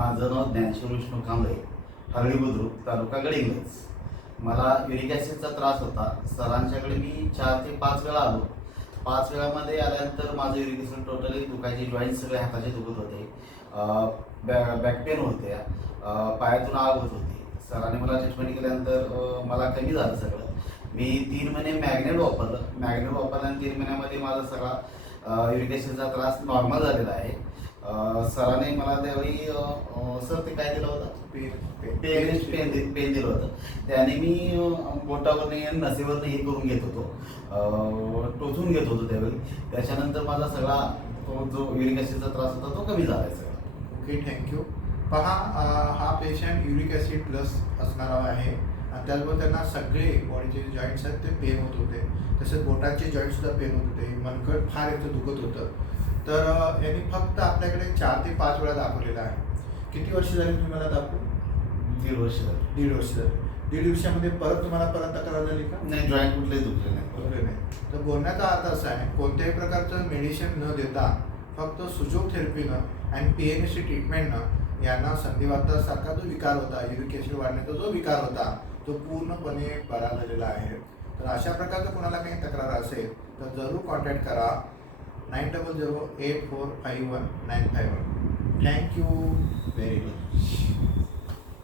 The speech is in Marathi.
माझं नाव ज्ञानेश्वर विष्णू कांबळे हरळी बुद्रुक तालुका गडिंगज. मला युरिक ॲसिडचा त्रास होता. सरांच्याकडे मी चार ते पाच वेळा आलो. पाच वेळामध्ये आल्यानंतर माझं युरिक ॲसिड टोटली दुखायचे जॉईंट सगळे हाताचे दुखत होते. बॅ बॅक पेन होत्या. पायातून आग होत होती. सरांनी मला ट्रीटमेंट केल्यानंतर मला कमी झालं सगळं. मी तीन महिने मॅग्नेट वापरलं. मॅग्नेट वापरल्यानंतर तीन महिन्यामध्ये माझा सगळा युरिक ॲसिडचा त्रास नॉर्मल झालेला आहे. सरांनी मला त्यावेळी सर ते काय दिलं होतं? पेन. पेन पेन दिलं होतं. त्याने मी बोटावरने आणि नसेवरने हे करून घेत होतो. टोचून घेत होतो त्यावेळी. त्याच्यानंतर माझा सगळा तो जो युरिक ॲसिडचा त्रास होता तो कमी झाला आहे सगळा. ओके थँक्यू पहा हा पेशंट युरिक ॲसिड प्लस असणारा आहे. आणि त्याचबरोबर त्यांना सगळे बॉडीचे जॉईंट्स आहेत ते पेन होत होते. तसेच बोटांचे जॉईंट सुद्धा पेन होत होते. मनगट फार याचं दुखत होतं. तर यांनी फक्त आपल्याकडे चार ते पाच वेळा दाखवलेला आहे. किती वर्ष झाली तुम्ही मला दाखवून दीड वर्ष झालं. दीड वर्ष झाली. दीड वर्षामध्ये परत तुम्हाला परत तक्रार झाली का? नाही जॉईंट कुठलेही दुखले नाही. बरोबर नाही. तर बोलण्याचा अर्थ असा आहे कोणत्याही प्रकारचं मेडिसिन न देता फक्त सुजोग थेरपीनं आणि पी एन सी ट्रीटमेंटनं यांना संधिवातासारखा जो विकार होता युरिक ॲसिड वाढण्याचा जो विकार होता तो पूर्णपणे बरा झालेला आहे. तर अशा प्रकारचं कोणाला काही तक्रार असेल तर जरूर कॉन्टॅक्ट करा. Nine double zero eight four five one nine five one. Thank you very much.